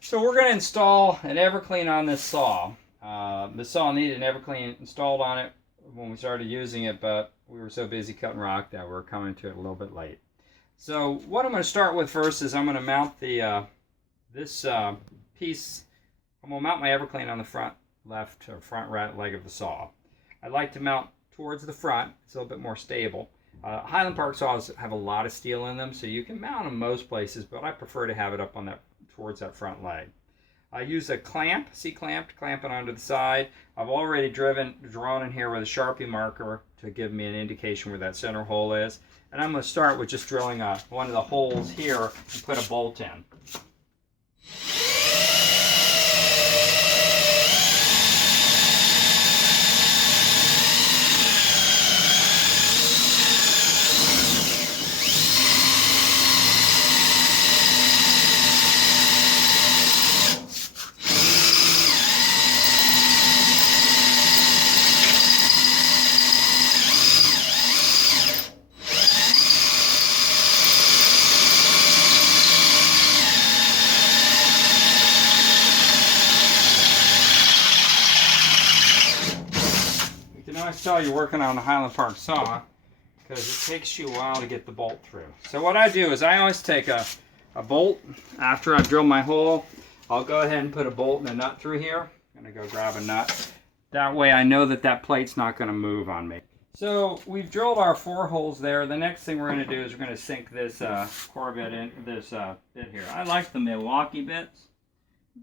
So we're going to install an EverClean on this saw. This saw needed an EverClean installed on it when we started using it, but we were so busy cutting rock that we're coming to it a little bit late. So what I'm going to start with first is I'm going to mount the this piece. I'm going to mount my EverClean on the front left or front right leg of the saw. I'd like to mount towards the front. It's a little bit more stable. Highland Park saws have a lot of steel in them, so you can mount them most places, but I prefer to have it up on that towards that front leg. I use a clamp, C-clamp, to clamp it onto the side. I've already drawn in here with a Sharpie marker to give me an indication where that center hole is. And I'm going to start with just drilling one of the holes here and put a bolt in. Tell you're working on the Highland Park saw because it takes you a while to get the bolt through. So what I do is I always take a bolt after I've drilled my hole. I'll go ahead and put a bolt and a nut through here. I'm going to go grab a nut. That way I know that that plate's not going to move on me. So we've drilled our 4 holes there. The next thing we're going to do is we're going to sink this core bit in, this bit here. I like the Milwaukee bits.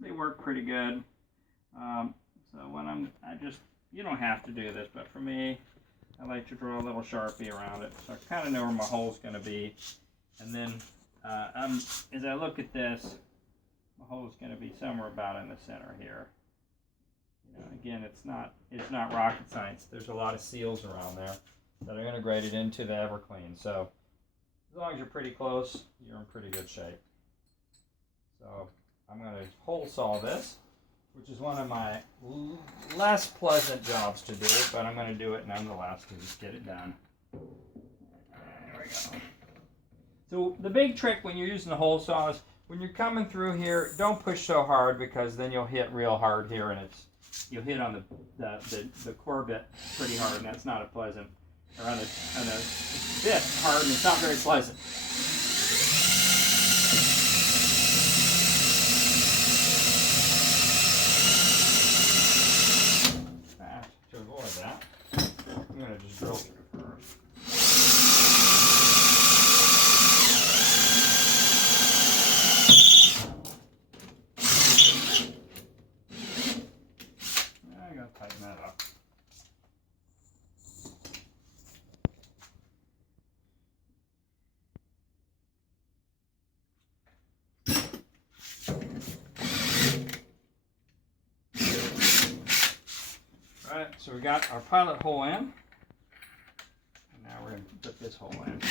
They work pretty good. So when you don't have to do this, but for me, I like to draw a little Sharpie around it, so I kind of know where my hole's going to be. And then, as I look at this, my hole's going to be somewhere about in the center here. You know, again, it's not rocket science. There's a lot of seals around there that are integrated into the EverClean. So, as long as you're pretty close, you're in pretty good shape. So, I'm going to hole saw this, which is one of my less pleasant jobs to do, but I'm going to do it nonetheless to just get it done. There we go. So the big trick when you're using the hole saw is when you're coming through here, don't push so hard because then you'll hit real hard here, and you'll hit on the core bit pretty hard, and that's not a pleasant, or on the bit hard, and it's not very pleasant. To avoid that, I'm going to just drill through first. I got to tighten that up. Alright, so we got our pilot hole in, and now we're going to put this hole in.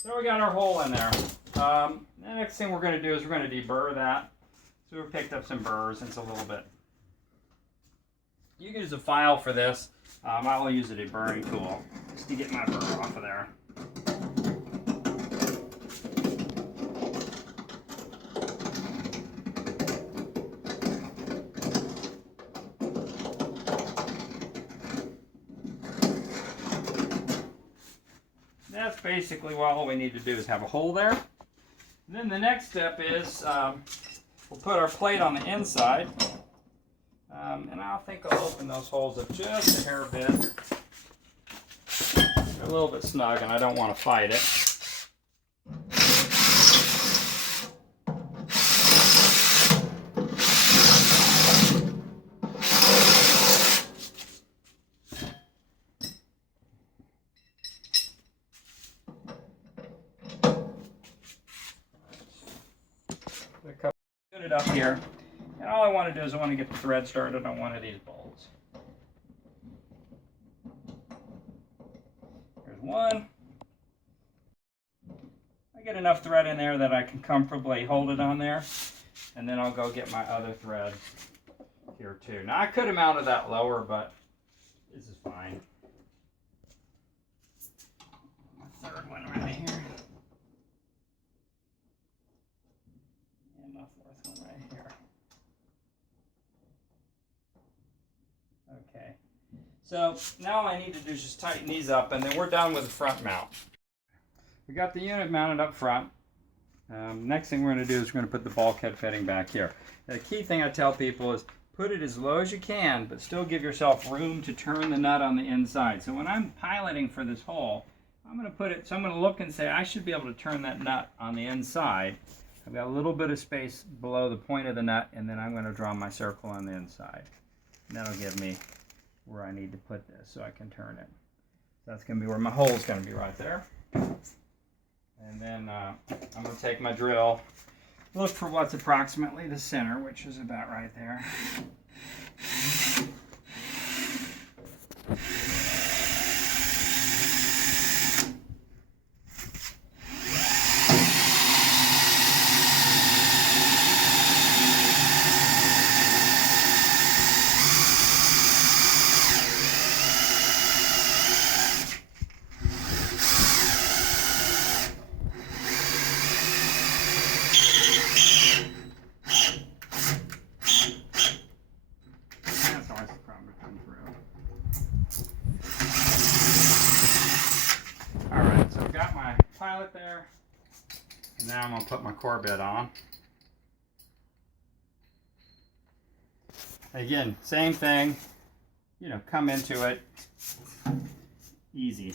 So we got our hole in there. The next thing we're going to do is we're going to deburr that. So we picked up some burrs, and it's a little bit. You can use a file for this. I will use a deburring tool just to get my burr off of there. That's basically all we need to do is have a hole there. And then the next step is we'll put our plate on the inside. And I think I'll open those holes up just a hair bit. So a little bit snug and I don't want to fight it. Put it up here, and all I want to do is I want to get the thread started on one of these bolts. There's one. I get enough thread in there that I can comfortably hold it on there, and then I'll go get my other thread here too. Now I could have mounted that lower, but this is fine. My third one right here. Okay, so now all I need to do is just tighten these up, and then we're done with the front mount. We got the unit mounted up front. Next thing we're going to do is we're going to put the bulkhead fitting back here. The key thing I tell people is put it as low as you can, but still give yourself room to turn the nut on the inside. So when I'm piloting for this hole, I'm going to put it, so I'm going to look and say I should be able to turn that nut on the inside. I've got a little bit of space below the point of the nut, and then I'm going to draw my circle on the inside. And that'll give me where I need to put this so I can turn it. So that's going to be where my hole is going to be, right there. And then I'm going to take my drill, look for what's approximately the center, which is about right there. Pilot there, and now I'm going to put my core bit on. Again, same thing, you know, come into it easy.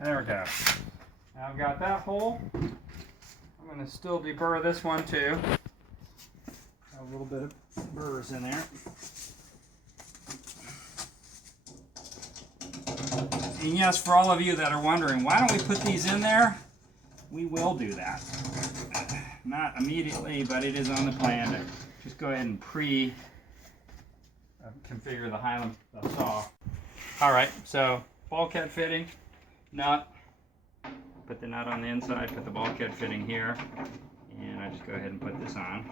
There we go. Now I've got that hole. I'm going to still deburr this one too. Got a little bit of burrs in there. And yes, for all of you that are wondering, why don't we put these in there? We will do that. Not immediately, but it is on the plan to just go ahead and configure the Highland saw. All right, so bulkhead fitting. Nut, put the nut on the inside, put the bulkhead fitting here, and I just go ahead and put this on.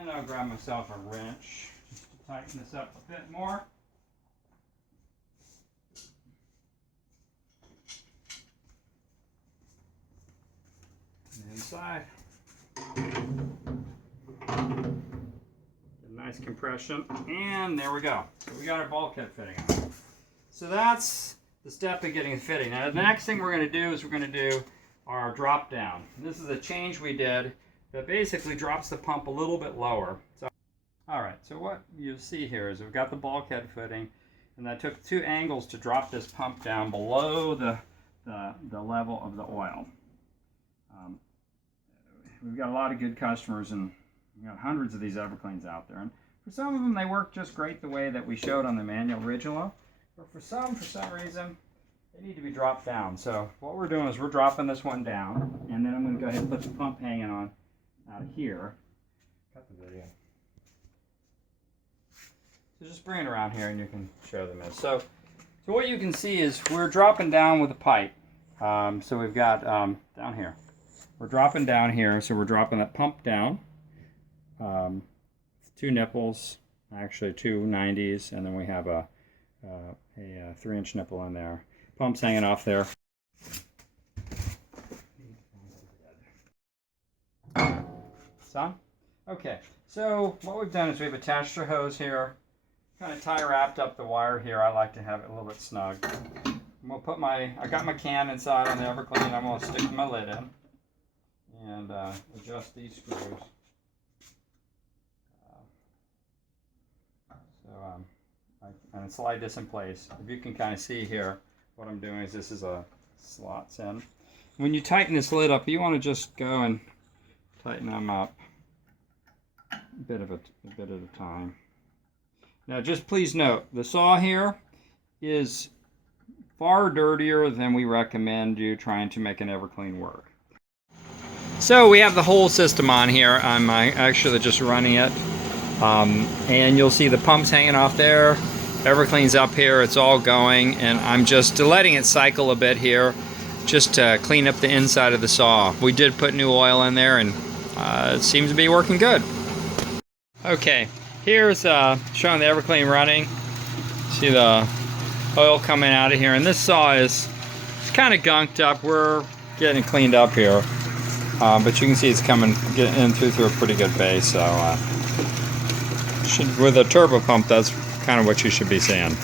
And I'll grab myself a wrench just to tighten this up a bit more. And inside. Nice compression, and there we go. So we got our bulkhead fitting on. So that's the step of getting it fitting. Now the next thing we're going to do is we're going to do our drop down. And this is a change we did that basically drops the pump a little bit lower. So, all right, so what you see here is we've got the bulkhead fitting, and I took 2 angles to drop this pump down below the level of the oil. We've got a lot of good customers, and we've got hundreds of these EverCleans out there. And for some of them, they work just great the way that we showed on the manual original. But for some reason, they need to be dropped down. So what we're doing is we're dropping this one down, and then I'm going to go ahead and put the pump hanging on out of here. Cut the video. So just bring it around here and you can show them this. So what you can see is we're dropping down with a pipe. So we've got down here. We're dropping down here, so we're dropping that pump down. 2 nipples, actually 2 90s, and then we have a 3-inch nipple in there. Pump's hanging off there. Son? Okay, so what we've done is we've attached our hose here, kind of tie wrapped up the wire here. I like to have it a little bit snug. We'll put I got my can inside on the EverClean. I'm going to stick my lid in and adjust these screws. And slide this in place. If you can kind of see here, what I'm doing is this is a slots in. When you tighten this lid up, you want to just go and tighten them up a bit at a time. Now just please note, the saw here is far dirtier than we recommend you trying to make an EverClean work. So we have the whole system on here. I'm actually just running it. And you'll see the pumps hanging off there. EverClean's up here, it's all going, and I'm just letting it cycle a bit here just to clean up the inside of the saw. We did put new oil in there, and it seems to be working good. Okay, here's showing the EverClean running. See the oil coming out of here, and this saw is kind of gunked up. We're getting cleaned up here, but you can see it's getting in through a pretty good base. So with a turbo pump, that's kind of what you should be seeing.